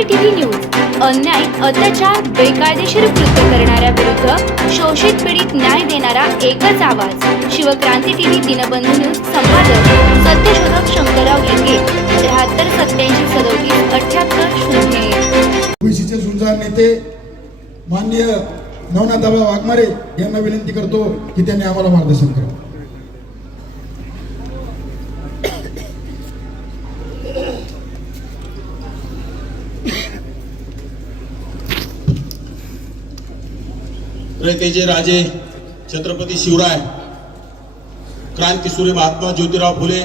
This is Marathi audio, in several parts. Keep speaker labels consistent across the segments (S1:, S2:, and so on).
S1: सीसीटीव्ही न्यूज अन्याय अत्याचार बेकायदेशीर कृत्य करणाऱ्या विरुद्ध शोषित पीडित न्याय देणारा एकच आवाज शिवक्रांती टीव्ही दिनबंधू न्यूज संपादक सत्यशोधक शंकरराव लिंगे त्र्याहत्तर सत्याऐंशी सदोतीस अठ्याहत्तर शून्य
S2: ओबीसीचे झुंजार नेते माननीय नवनाथाबा वाघमारे यांना विनंती करतो की त्यांनी आम्हाला मार्गदर्शन करावं रयतेचे राजे छत्रपती शिवराय क्रांतीसूर्य महात्मा ज्योतिराव फुले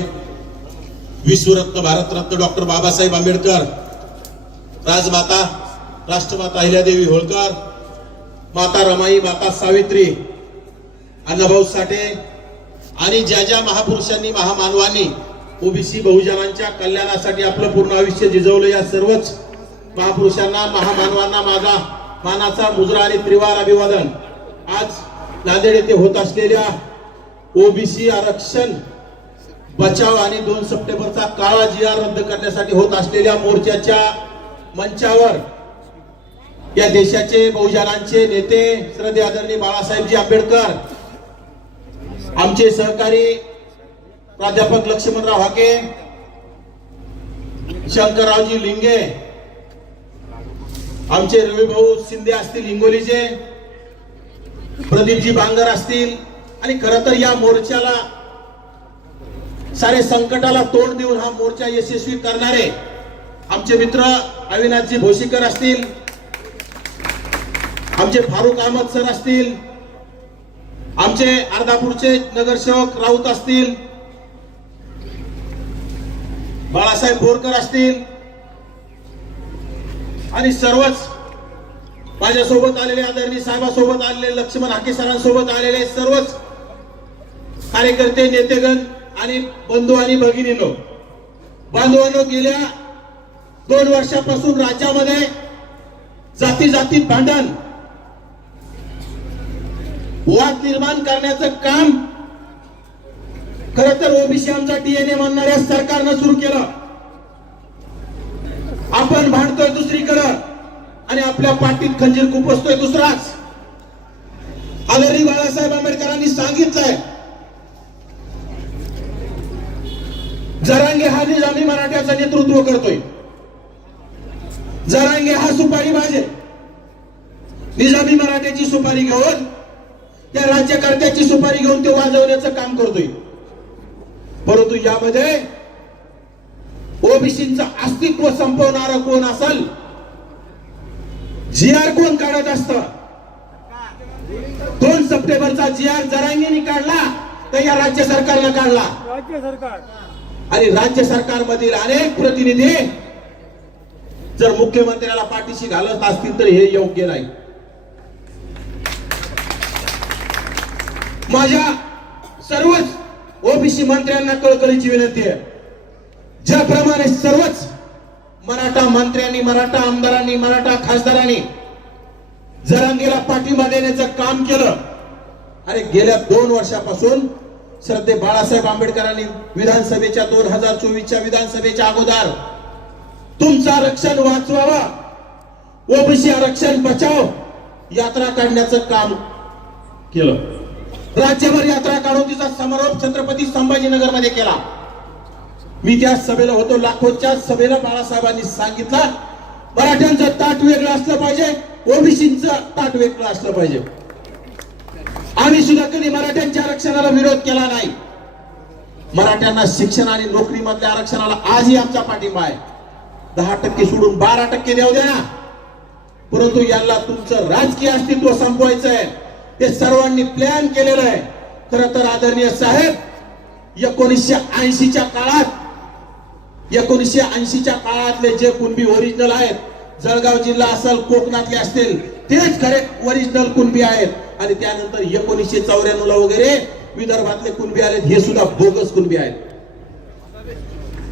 S2: विश्वरत्न भारतरत्न डॉक्टर बाबासाहेब आंबेडकर राजमाता राष्ट्रमाता अहिल्यादेवी होळकर माता रमाई माता सावित्री अण्णाभाऊ साठे आणि ज्या ज्या महापुरुषांनी महामानवांनी ओबीसी बहुजनांच्या कल्याणासाठी आपलं पूर्ण आयुष्य झिजवलं या सर्वच महापुरुषांना महामानवांना माझा मानाचा मुजरा आणि त्रिवार अभिवादन आज नांदेड येथे होत असलेल्या ओबीसी आरक्षण बचाव आणि दोन सप्टेंबरचा काळा जी आर रद्द करण्यासाठी होत असलेल्या मोर्चाच्या मंचावर या देशाचे बहुजनांचे नेते श्रद्धे आदरणीय बाळासाहेबजी आंबेडकर आमचे सहकारी प्राध्यापक लक्ष्मणराव हाके शंकररावजी लिंगे आमचे भाऊ शिंदे असतील हिंगोलीचे प्रदीपजी बांगर असतील आणि खरं तर या मोर्चाला सारे संकटाला तोंड देऊन हा मोर्चा यशस्वी करणारे आमचे मित्र अविनाशजी भोशीकर असतील आमचे फारूक अहमद सर असतील आमचे अर्धापूरचे नगरसेवक राऊत असतील बाळासाहेब बोरकर असतील आणि सर्वच माझ्यासोबत आलेले आदरणीय साहेबासोबत आलेले लक्ष्मण हाकेसरांसोबत सरांसोबत आलेले सर्वच कार्यकर्ते नेतेगण आणि बंधू आणि भगिनीनो बांधवांनो गेल्या दोन वर्षापासून राज्यामध्ये जाती जातीत भांडण वाद निर्माण करण्याचं काम खर तर ओबीसी आमचा डीएनए म्हणणाऱ्या सरकारनं सुरू केलं आपण भांडतोय दुसरीकडं आणि आपल्या पाठीत खंजीर खुपसतोय दुसराच आदरणी बाळासाहेब आंबेडकरांनी सांगितलंय जरांगे हा निजामी मराठ्याचं नेतृत्व करतोय जरांगे हा सुपारी भाजे निजामी मराठ्याची सुपारी घेऊन त्या राज्यकर्त्याची सुपारी घेऊन ते वाजवण्याचं काम करतोय परंतु यामध्ये ओबीसीचं अस्तित्व संपवणारा कोण असाल जी आर कोण काढत असत दोन सप्टेंबरचा जी आर काढला तर या राज्य सरकारनं काढला राज्य सरकार आणि राज्य सरकार मधील अनेक प्रतिनिधी जर मुख्यमंत्र्याला पाठीशी घालत असतील तर हे योग्य नाही माझ्या सर्वच ओबीसी मंत्र्यांना कळकळीची विनंती आहे ज्याप्रमाणे सर्वच मराठा मंत्र्यांनी मराठा आमदारांनी मराठा खासदारांनी जरांगीला पाठिंबा देण्याचं काम केलं आणि गेल्या दोन वर्षापासून श्रद्धे बाळासाहेब आंबेडकरांनी विधानसभेच्या दोन हजार चोवीसच्या विधानसभेच्या अगोदर तुमचं आरक्षण वाचवावा ओबीसी आरक्षण बचाव यात्रा काढण्याचं काम केलं राज्यभर यात्रा काढून तिचा समारोप छत्रपती संभाजीनगर मध्ये केला मी त्या सभेला होतो लाखोच्या सभेला बाळासाहेबांनी सांगितलं मराठ्यांचं ताट वेगळं असलं पाहिजे ओबीसीचं ताट वेगळं असलं पाहिजे आम्ही सुद्धा कधी मराठ्यांच्या आरक्षणाला विरोध केला नाही मराठ्यांना शिक्षण आणि मधल्या आरक्षणाला आजही आमचा पाठिंबा आहे दहा टक्के सोडून बारा टक्के द्या परंतु यांना तुमचं राजकीय अस्तित्व संपवायचं आहे ते सर्वांनी प्लॅन केलेलं आहे खर तर आदरणीय साहेब एकोणीसशे ऐंशीच्या काळात एकोणीसशे ऐंशीच्या काळातले जे कुणबी ओरिजिनल आहेत जळगाव जिल्हा असेल कोकणातले असतील तेच खरे ओरिजिनल कुणबी आहेत आणि त्यानंतर एकोणीसशे चौऱ्याण्णव ला वगैरे विदर्भातले कुणबी आहेत हे सुद्धा बोगस कुणबी आहेत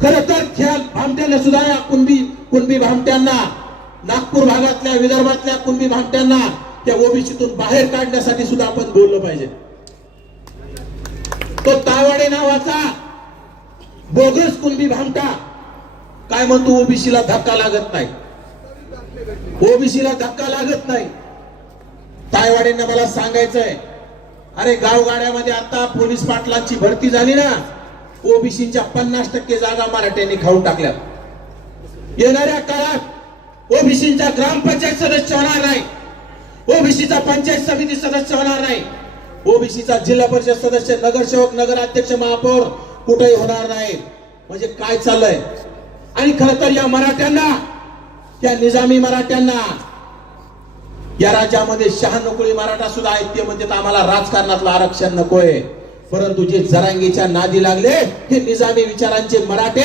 S2: खर तर ख्याल भामट्याने सुद्धा या कुणबी कुणबी भामट्यांना नागपूर भागातल्या विदर्भातल्या कुणबी भामट्यांना त्या ओबीसीतून बाहेर काढण्यासाठी सुद्धा आपण बोललं पाहिजे तो तावडे नावाचा बोगस कुणबी भामटा काय म्हणतो ओबीसीला धक्का लागत नाही ओबीसीला धक्का लागत नाही तायवाडींना मला सांगायचंय अरे गावगाड्यामध्ये आता पोलीस पाटलांची भरती झाली ना ओबीसीच्या पन्नास टक्के जागा मराठ्यांनी खाऊन टाकल्या येणाऱ्या काळात ओबीसीचा ग्रामपंचायत सदस्य होणार नाही ओबीसीचा पंचायत समिती सदस्य होणार नाही ओबीसीचा जिल्हा परिषद सदस्य नगरसेवक नगराध्यक्ष महापौर कुठेही होणार नाही म्हणजे काय चाललंय आणि खर तर या मराठ्यांना त्या निजामी मराठ्यांना या राज्यामध्ये शहानुकुळी मराठा सुद्धा आहेत ते म्हणजे आम्हाला राजकारणातलं आरक्षण नकोय परंतु जे जरांगीच्या नादी लागले हे निजामी विचारांचे मराठे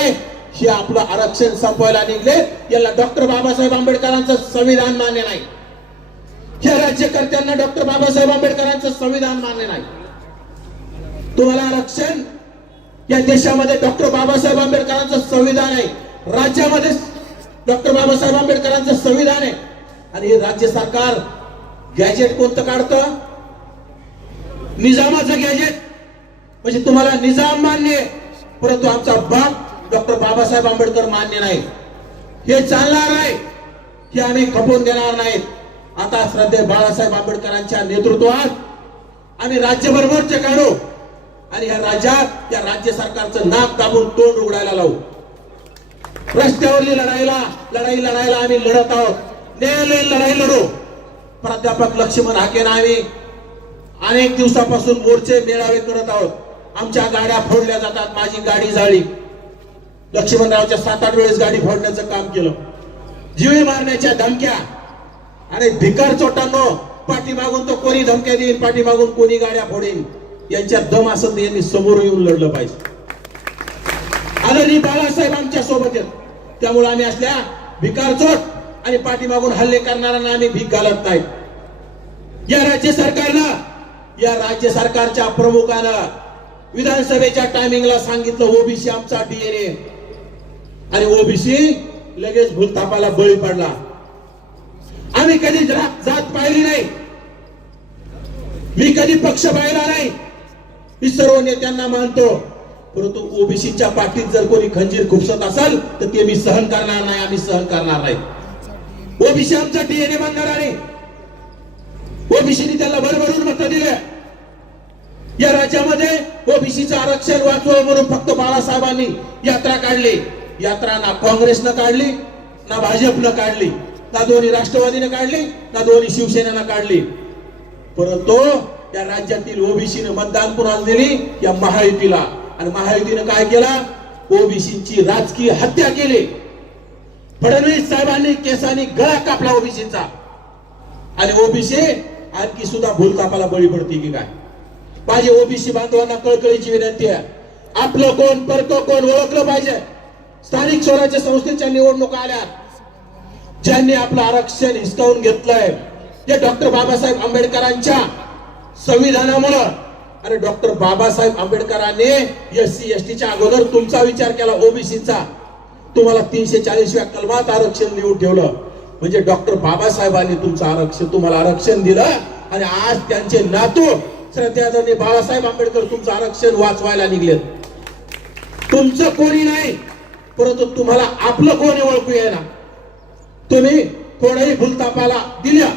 S2: हे आपलं आरक्षण संपवायला निघले याला डॉक्टर बाबासाहेब आंबेडकरांचं संविधान मान्य नाही या राज्यकर्त्यांना डॉक्टर बाबासाहेब आंबेडकरांचं संविधान मान्य नाही तुम्हाला आपल्या देशामध्ये डॉक्टर बाबासाहेब आंबेडकरांचं संविधान आहे राज्यामध्ये डॉक्टर बाबासाहेब आंबेडकरांचं संविधान आहे आणि हे राज्य सरकार गॅजेट कोणतं काढतं निजामाचं गॅजेट म्हणजे तुम्हाला निजाम मान्य आहे परंतु आमचा बाप डॉक्टर बाबासाहेब आंबेडकर मान्य नाही हे चालणार नाही हे आम्ही खपवून देणार नाहीत आता श्रद्धे बाळासाहेब आंबेडकरांच्या नेतृत्वात आम्ही राज्यभर मोर्चे काढू आणि या राज्यात या राज्य सरकारचं नाक दाबून तोंड उघडायला लावू रस्त्यावरली लढाईला लढाई लढायला आम्ही लढत आहोत न्यायालयीन लढाई लढू प्राध्यापक लक्ष्मण ना आम्ही अनेक दिवसापासून मोर्चे मेळावे करत आहोत आमच्या गाड्या फोडल्या जातात माझी गाडी लक्ष्मण लक्ष्मणरावच्या सात आठ वेळेस गाडी फोडण्याचं काम केलं जीवे मारण्याच्या धमक्या आणि भिकार चोटांनो पाठीमागून तो कोणी धमक्या देईल पाठीमागून कोणी गाड्या फोडेल यांच्या दम असत यांनी समोर येऊन लढलं पाहिजे आदरणीय बाळासाहेब आमच्या सोबत आहेत त्यामुळे आम्ही असल्या भिकार आणि पाठीमागून हल्ले करणाऱ्यांना आम्ही भीक घालत नाही या राज्य सरकारनं या राज्य सरकारच्या प्रमुखानं विधानसभेच्या टायमिंगला सांगितलं ओबीसी आमचा डीएनए आणि ओबीसी लगेच भूलथापाला बळी पडला आम्ही कधी जात पाहिली नाही मी कधी पक्ष पाहिला नाही मी सर्व नेत्यांना मानतो परंतु ओबीसीच्या पाठीत जर कोणी खंजीर खुपसत असाल तर ते मी सहन करणार नाही आम्ही सहन करणार नाही ओबीसी आमचा डीएनए मानणार आहे ओबीसीने त्याला भरभरून मत दिले या राज्यामध्ये ओबीसीचं आरक्षण वाचव म्हणून फक्त बाळासाहेबांनी यात्रा काढली यात्रा ना काँग्रेसनं काढली ना भाजपनं काढली ना दोन्ही राष्ट्रवादीने काढली ना दोन्ही शिवसेनेनं काढली परंतु त्या राज्यातील ओबीसीने मतदान पुरवण दिली या महायुतीला आणि महायुतीनं काय केला ओबीसीची राजकीय हत्या केली फडणवीस साहेबांनी केसांनी गळा कापला ओबीसीचा आणि ओबीसी आणखी सुद्धा भूलतापाला बळी पडते की काय पाहिजे ओबीसी बांधवांना कळकळीची विनंती आहे आपलं कोण परत कोण ओळखलं पाहिजे स्थानिक स्वराज्य संस्थेच्या निवडणुका आल्या ज्यांनी आपलं आरक्षण हिसकावून घेतलंय जे डॉक्टर बाबासाहेब आंबेडकरांच्या संविधानामुळं अरे डॉक्टर बाबासाहेब आंबेडकरांनी एस सी एस टीच्या अगोदर तुमचा विचार केला ओबीसीचा तुम्हाला तीनशे चाळीसव्या कलमात आरक्षण देऊ ठेवलं म्हणजे डॉक्टर बाबासाहेबांनी तुमचं आरक्षण तुम्हाला आरक्षण दिलं आणि आज त्यांचे नातू श्रद्धाधरणी बाबासाहेब आंबेडकर तुमचं आरक्षण वाचवायला निघले तुमचं कोणी नाही परंतु तुम्हाला आपलं कोणी ओळखू ना तुम्ही कोणाही भूलतापाला दिल्या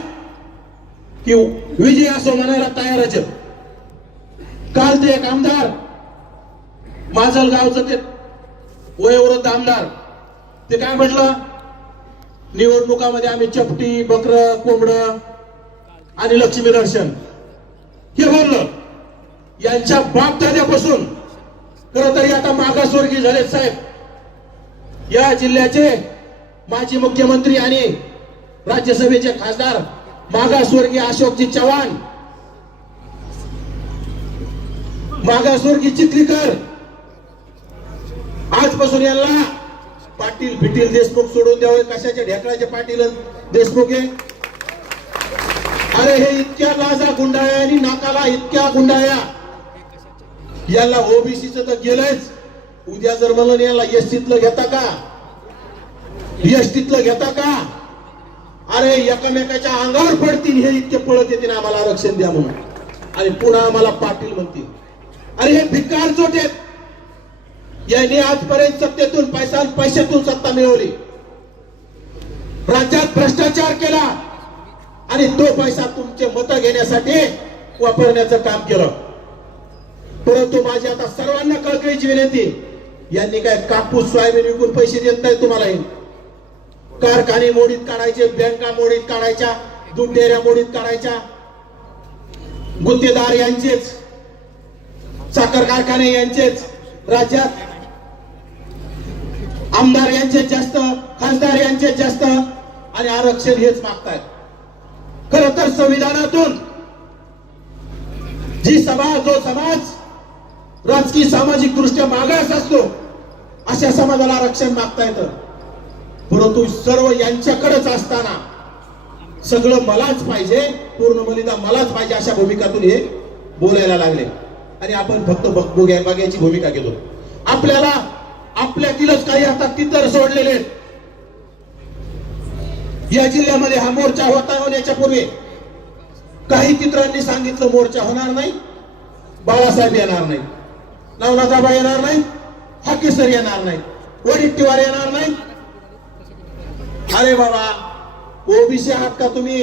S2: की विजय असो म्हणायला तयारच काल ते एक आमदार माझल गावचं ते वयोवृद्ध आमदार ते काय म्हटलं निवडणुकामध्ये आम्ही चपटी बकर कोंबड आणि लक्ष्मी दर्शन हे बोललं यांच्या बाप दाद्यापासून खर तरी आता मागासवर्गीय झाले साहेब या जिल्ह्याचे माजी मुख्यमंत्री आणि राज्यसभेचे खासदार मागासवर्गीय अशोकजी चव्हाण मागासवर्गीय चिखलीकर आजपासून यांना पाटील भिटील देशमुख सोडून द्यावे कशाचे ढेकळाचे पाटील देशमुख आहे अरे हे इतक्या लाजा गुंडाळ्या आणि नाकाला इतक्या गुंडाळ्या याला ओबीसीच तर गेलंच उद्या जर म्हणलं याला एसटीतलं घेता का एसटीतलं घेता का अरे एकमेकाच्या अंगावर पडतील हे इतके पळत येतील आम्हाला आरक्षण द्या म्हणून आणि पुन्हा आम्हाला पाटील म्हणतील अरे हे भिकार चोटे यांनी आजपर्यंत सत्तेतून पैसा पैशातून सत्ता मिळवली राज्यात भ्रष्टाचार केला आणि तो पैसा तुमचे मत घेण्यासाठी वापरण्याचं काम केलं परंतु माझी आता सर्वांना कळकळीची विनंती यांनी काय कापूस सोयाबीन विकून पैसे देत नाही तुम्हाला कारखाने मोडीत काढायचे बँका मोडीत काढायच्या दुटेऱ्या मोडीत काढायच्या गुत्तेदार यांचेच साखर कारखाने यांचेच राज्यात आमदार यांचे जास्त खासदार यांचे जास्त आणि आरक्षण हेच मागतायत खर तर संविधानातून जी समाज जो समाज राजकीय सामाजिक दृष्ट्या मागास असतो अशा समाजाला आरक्षण मागता येतं परंतु सर्व यांच्याकडेच असताना सगळं मलाच पाहिजे पूर्ण बलिदान मलाच पाहिजे अशा भूमिकातून हे बोलायला लागले आणि आपण फक्त बघ्याची भूमिका घेतो आपल्याला आपल्या काही आता तितर सोडलेले या जिल्ह्यामध्ये हा मोर्चा होता होण्याच्या पूर्वी काही तित्रांनी सांगितलं मोर्चा होणार नाही बाळासाहेब येणार नाही नवनाथाबा येणार नाही हाकेसर येणार नाही वडील येणार नाही अरे बाबा ओबीसी आहात का तुम्ही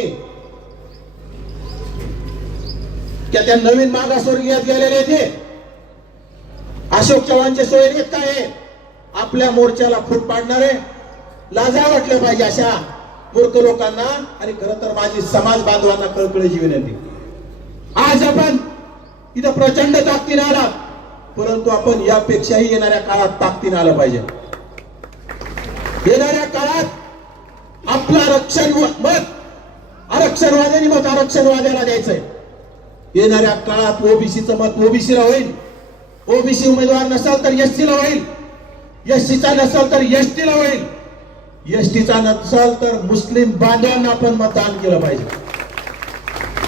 S2: त्या त्या नवीन मागासवर्गीयात गेलेले ते अशोक चव्हाणचे सोय येत काय आपल्या मोर्चाला फूट पाडणारे लाजा वाटलं पाहिजे अशा मूर्ख लोकांना आणि खर तर माझी समाज बांधवांना कळकळीची विनंती आज आपण इथं प्रचंड ताकदीने आला परंतु आपण यापेक्षाही येणाऱ्या काळात ताकदीने आलं पाहिजे येणाऱ्या काळात आपलं आरक्षण मत आरक्षणवाद्यांनी मत आरक्षणवाद्याला द्यायचंय येणाऱ्या काळात ओबीसीचं मत ओबीसीला होईल ओबीसी उमेदवार नसाल तर ला होईल एससीचा नसाल तर एसटीला होईल एसटीचा नसाल तर मुस्लिम बांधवांना पण मतदान केलं पाहिजे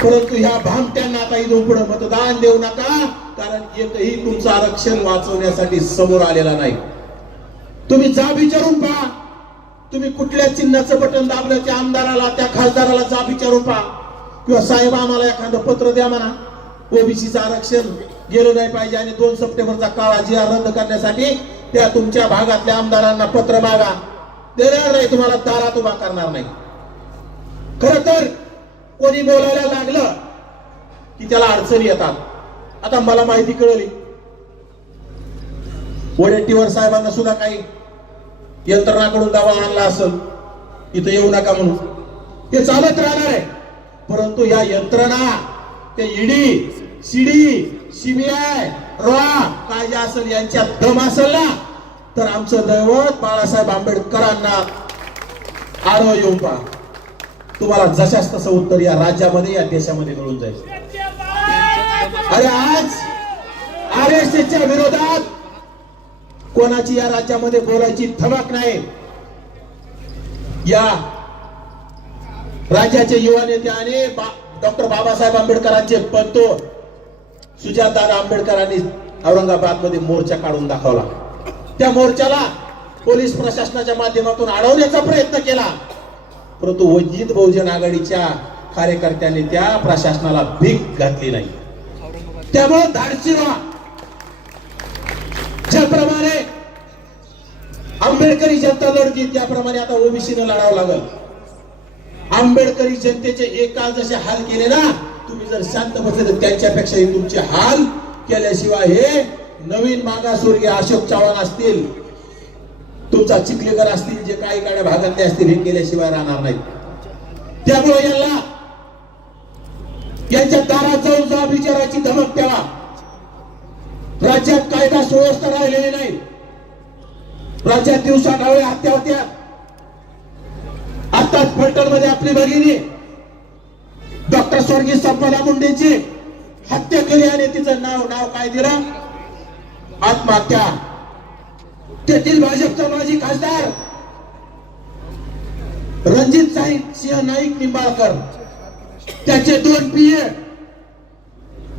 S2: परंतु ह्या भामट्यांना आता इथून पुढे मतदान देऊ नका कारण एकही तुमचं आरक्षण वाचवण्यासाठी समोर आलेला नाही तुम्ही जा विचारून पहा तुम्ही कुठल्या चिन्हाचं बटन दाबलं त्या आमदाराला त्या खासदाराला जा विचारून पहा किंवा साहेब आम्हाला एखादं पत्र द्या म्हणा ओबीसीचं आरक्षण गेलं नाही पाहिजे आणि दोन सप्टेंबरचा काळ आर रद्द करण्यासाठी त्या तुमच्या भागातल्या आमदारांना पत्र मागा देणार नाही तुम्हाला दारात उभा करणार नाही खर तर कोणी बोलायला लागलं की त्याला अडचणी येतात आता मला माहिती कळली वडेट्टीवर साहेबांना सुद्धा काही यंत्रणाकडून दावा आणला असेल इथं येऊ नका म्हणून हे चालत राहणार आहे परंतु या यंत्रणा ते ईडी सीडी सीबीआय रोआ काय जे असेल यांच्या दम असेल ना तर आमचं दैवत बाळासाहेब आंबेडकरांना आरो येऊ पा तुम्हाला जशाच तसं उत्तर या राज्यामध्ये या देशामध्ये मिळून जाईल अरे आज आर एस एसच्या विरोधात कोणाची या राज्यामध्ये बोलायची थबक नाही या राज्याचे युवा नेते आणि डॉक्टर बाबासाहेब आंबेडकरांचे पत्तो सुजाता आंबेडकरांनी औरंगाबाद मध्ये मोर्चा काढून दाखवला त्या मोर्चाला पोलीस प्रशासनाच्या माध्यमातून अडवण्याचा प्रयत्न केला परंतु वंचित बहुजन आघाडीच्या कार्यकर्त्यांनी त्या प्रशासनाला भीक घातली नाही त्यामुळे धाडसी आंबेडकरी जनता लढती त्याप्रमाणे आता ओबीसीनं लढावं लागल आंबेडकरी जनतेचे एका जसे हाल केले ना तुम्ही जर शांत बसले तर त्यांच्यापेक्षा तुमचे हाल केल्याशिवाय हे नवीन मागासवर्गीय अशोक चव्हाण असतील तुमचा चिखलेकर असतील जे काही गाड्या भागातले असतील हे केल्याशिवाय राहणार नाही त्यामुळे यांना यांच्या दारात जाऊन जा विचाराची धमक द्यावा राज्यात कायदा सुव्यवस्था राहिलेली नाही राज्यात दिवसा ढावळे हत्या होत्या आताच फलटण आपली भगिनी डॉक्टर स्वर्गीय संपदा मुंडेची हत्या केली आणि तिचं नाव नाव काय दिलं आत्महत्या तेथील भाजपचा माजी खासदार रणजित साई सिंह नाईक निंबाळकर त्याचे दोन पीए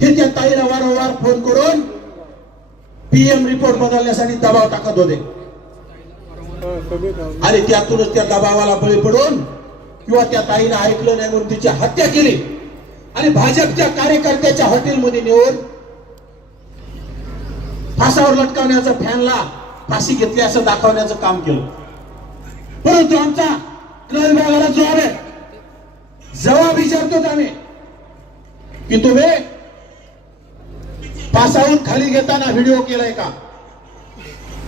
S2: हे त्या ताईला वारंवार फोन करून पीएम रिपोर्ट बदलण्यासाठी दबाव टाकत होते आणि त्यातूनच त्या दबावाला बळी पडून किंवा त्या ताईनं ऐकलं नाही म्हणून तिची हत्या केली आणि भाजपच्या कार्यकर्त्याच्या हॉटेलमध्ये नेऊन फासावर लटकावण्याचा फॅनला फाशी घेतली असं दाखवण्याचं काम केलं परंतु आमचा गृह विभागाला जबाब आहे जबाब विचारतो आम्ही की तुम्ही फासाहून खाली घेताना व्हिडिओ केलाय का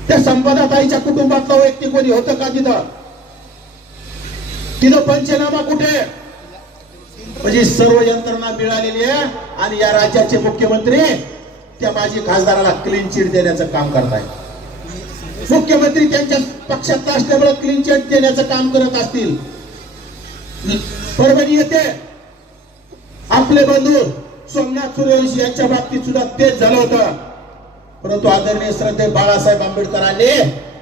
S2: त्या संपदाताईच्या कुटुंबातला व्यक्ती कोणी होत का तिथं तिथं पंचनामा कुठे म्हणजे सर्व यंत्रणा मिळालेली आहे आणि या राज्याचे मुख्यमंत्री त्या माजी खासदाराला क्लीन चिट देण्याचं काम करतायत मुख्यमंत्री त्यांच्या पक्षात असल्यामुळे क्लीन चिट देण्याचं काम करत असतील परभणी येते आपले बंधू सोमनाथ सूर्यवंशी यांच्या बाबतीत सुद्धा तेच झालं होतं परंतु आदरणीय श्रद्धे बाळासाहेब आंबेडकरांनी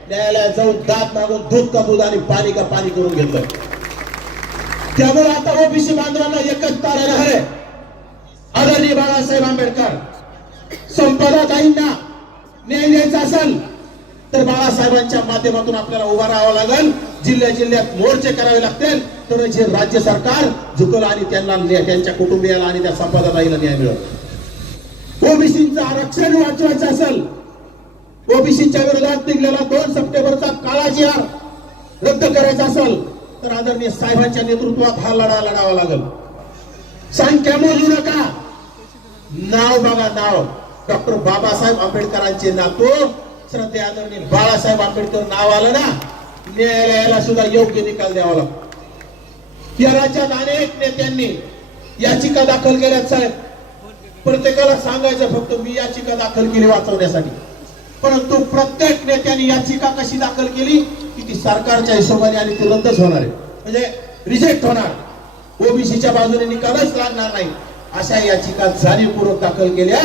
S2: न्यायालयात जाऊन दात मागून दूध का दूध आणि पाणी का पाणी करून घेतलं त्यामुळे आता ओबीसी बांधवांना एकच तारण आहे आदरणीय बाळासाहेब आंबेडकर संपदा ताईंना न्याय द्यायचा असेल तर बाळासाहेबांच्या माध्यमातून आपल्याला उभा राहावं लागेल जिल्ह्या जिल्ह्यात मोर्चे करावे लागतील तर जे राज्य सरकार झुकलं आणि त्यांना त्यांच्या कुटुंबियाला आणि त्या संपदा न्याय मिळेल ओबीसीचं आरक्षण वाचवायचं असेल ओबीसीच्या विरोधात निघलेला दोन सप्टेंबरचा काळाजी आर रद्द करायचा असेल तर आदरणीय साहेबांच्या नेतृत्वात हा लढा लढावा लागेल संख्या मोजू नका नाव बघा नाव डॉक्टर बाबासाहेब आंबेडकरांचे नातू श्रद्धे आदरणीय बाळासाहेब आंबेडकर नाव आलं ना न्यायालयाला सुद्धा योग्य निकाल द्यावा लागतो केरळच्या अनेक नेत्यांनी याचिका दाखल केल्या साहेब प्रत्येकाला सांगायचं फक्त मी याचिका दाखल केली वाचवण्यासाठी परंतु प्रत्येक नेत्याने याचिका कशी दाखल केली की ती सरकारच्या हिशोबाने आणि ती रद्दच होणार आहे म्हणजे रिजेक्ट होणार ओबीसीच्या बाजूने निकालच लागणार नाही अशा याचिका जाणीवपूर्वक दाखल केल्या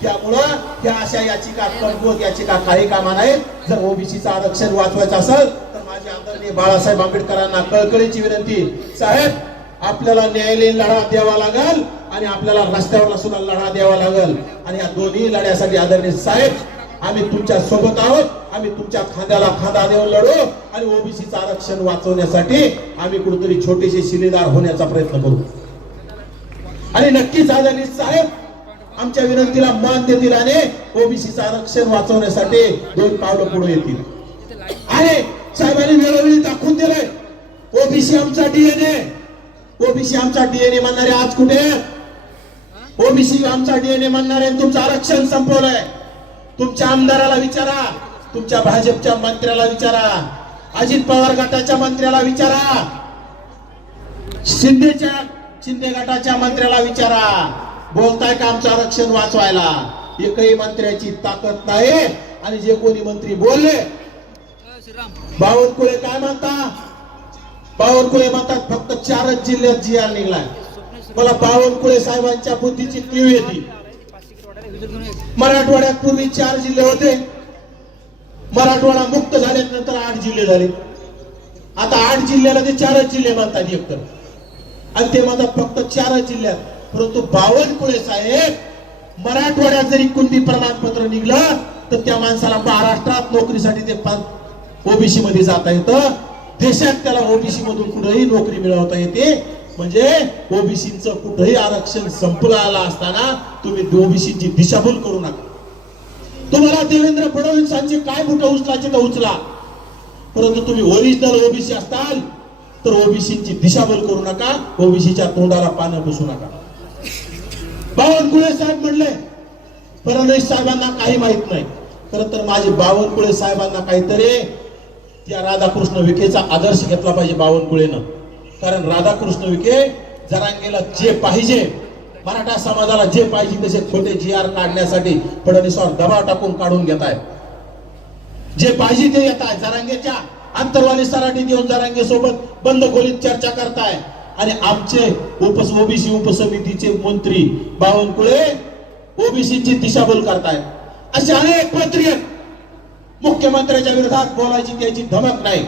S2: त्यामुळं त्या अशा याचिका कमकुवत याचिका काही कामा नाही जर ओबीसीचं आरक्षण वाचवायचं असेल तर माझे आदरणीय बाळासाहेब आंबेडकरांना कळकळीची विनंती साहेब आपल्याला न्यायालयीन लढा द्यावा लागेल आणि आपल्याला रस्त्यावर सुद्धा लढा द्यावा लागल आणि या दोन्ही लढ्यासाठी आदरणीय साहेब आम्ही तुमच्या सोबत आहोत आम्ही तुमच्या खांद्याला खांदा देऊन लढू आणि ओबीसी आरक्षण वाचवण्यासाठी आम्ही कुठेतरी छोटेसे शिलेदार होण्याचा प्रयत्न करू आणि नक्कीच आदरणीय साहेब आमच्या विनंतीला मान देतील आणि ओबीसी आरक्षण वाचवण्यासाठी दोन पावलं पुढे येतील आणि साहेबांनी वेळोवेळी दाखवून दिलंय ओबीसी आमचा डीएनए ओबीसी आमचा डीएनए म्हणणारे आज कुठे ओबीसी आमचा डीएनए म्हणणार आहे तुमचं आरक्षण संपवलंय तुमच्या आमदाराला विचारा तुमच्या भाजपच्या मंत्र्याला विचारा अजित पवार गटाच्या मंत्र्याला विचारा शिंदेच्या शिंदे गटाच्या मंत्र्याला विचारा बोलताय का आमचं आरक्षण वाचवायला एकही मंत्र्याची ताकद नाही आणि जे कोणी मंत्री बोलले बावनकुळे काय म्हणता बावनकुळे म्हणतात फक्त चारच जिल्ह्यात आर निघलाय मला बावनकुळे साहेबांच्या बुद्धीची तीव येते मराठवाड्यात पूर्वी चार जिल्हे होते मराठवाडा मुक्त झाल्यानंतर आठ जिल्हे झाले आता आठ जिल्ह्याला ते चारच जिल्हे मानतात तर आणि ते म्हणतात फक्त चारच जिल्ह्यात परंतु बावनकुळे साहेब मराठवाड्यात जरी कुणबी प्रमाणपत्र निघलं तर त्या माणसाला महाराष्ट्रात नोकरीसाठी ते ओबीसी मध्ये जाता येतं देशात त्याला ओबीसी मधून कुठेही नोकरी मिळवता येते म्हणजे ओबीसीचं कुठंही आरक्षण संपलं आलं असताना तुम्ही ओबीसीची दिशाभूल करू नका तुम्हाला देवेंद्र फडणवीसांची काय कुठं उचलायचे तर उचला परंतु तुम्ही ओरिजिनल ओबीसी असताल तर ओबीसीची दिशाभूल करू नका ओबीसीच्या तोंडाला पानं बसू नका बावनकुळे साहेब म्हणले फडणवीस साहेबांना काही माहित नाही खर तर माझे बावनकुळे साहेबांना काहीतरी त्या राधाकृष्ण विखेचा आदर्श घेतला पाहिजे बावनकुळेनं कारण राधाकृष्ण विखे जरांगेला जे पाहिजे मराठा समाजाला जे पाहिजे तसे खोटे जी आर काढण्यासाठी फडणवीसावर दबाव टाकून काढून घेत आहेत जे पाहिजे ते येत आहे जरांगेच्या आंतरवाली सराटीत येऊन जरांगे सोबत बंद खोलीत चर्चा करताय आणि आमचे उपस ओबीसी उपसमितीचे मंत्री बावनकुळे ओबीसीची दिशाभूल करताय असे अनेक मंत्री मुख्यमंत्र्यांच्या विरोधात बोलायची त्याची धमक नाही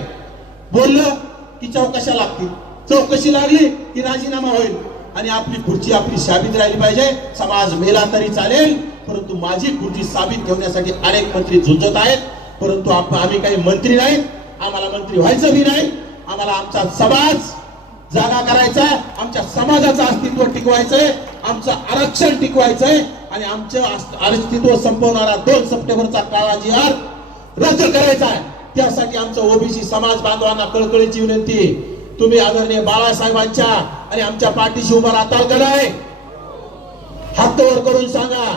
S2: बोललं की चौकशा लागतील चौकशी लागली की राजीनामा होईल आणि आपली खुर्ची आपली साबित राहिली पाहिजे समाज मेला तरी चालेल परंतु माझी खुर्ची साबित ठेवण्यासाठी अनेक मंत्री झुंजत आहेत परंतु आम्ही काही मंत्री नाहीत आम्हाला मंत्री व्हायचं बी नाही आम्हाला आमचा समाज जागा करायचा आमच्या समाजाचं अस्तित्व टिकवायचंय आमचं आरक्षण टिकवायचंय आणि आमचं अस्तित्व संपवणारा दोन सप्टेंबरचा काळा जी आर रद्द करायचा आहे त्यासाठी आमचं ओबीसी समाज बांधवांना कळकळीची विनंती तुम्ही आदरणीय बाळासाहेबांच्या आणि आमच्या पाठीशी उभा राहताल का नाही हात वर करून सांगा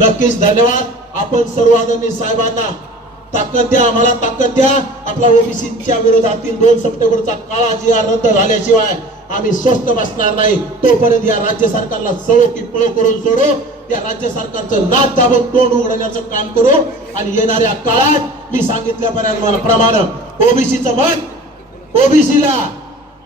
S2: नक्कीच धन्यवाद आपण सर्व आदरणीय साहेबांना ताकद द्या आम्हाला ताकद द्या आपल्या ओबीसीच्या विरोधातील दोन सप्टेंबरचा काळा जी रद्द झाल्याशिवाय आम्ही स्वस्त बसणार नाही तोपर्यंत या राज्य सरकारला सळो की पळो करून सोडू त्या राज्य सरकारचं नाच दाबून तोंड उघडण्याचं काम करू आणि येणाऱ्या काळात मी सांगितल्याप्रमाणे ओबीसीचं मत ओबीसीला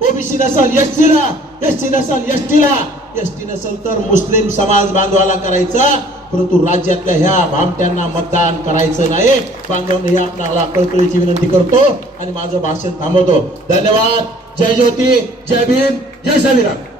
S2: ओबीसी नसल एसटीला एसटी नसल एसटीला एसटी नसल तर मुस्लिम समाज बांधवाला करायचा परंतु राज्यातल्या ह्या भामट्यांना मतदान करायचं नाही बांधवांनी हे आपणाला कळकळीची विनंती करतो आणि माझं भाषण थांबवतो धन्यवाद जय ज्योती जय भीम जय सविरा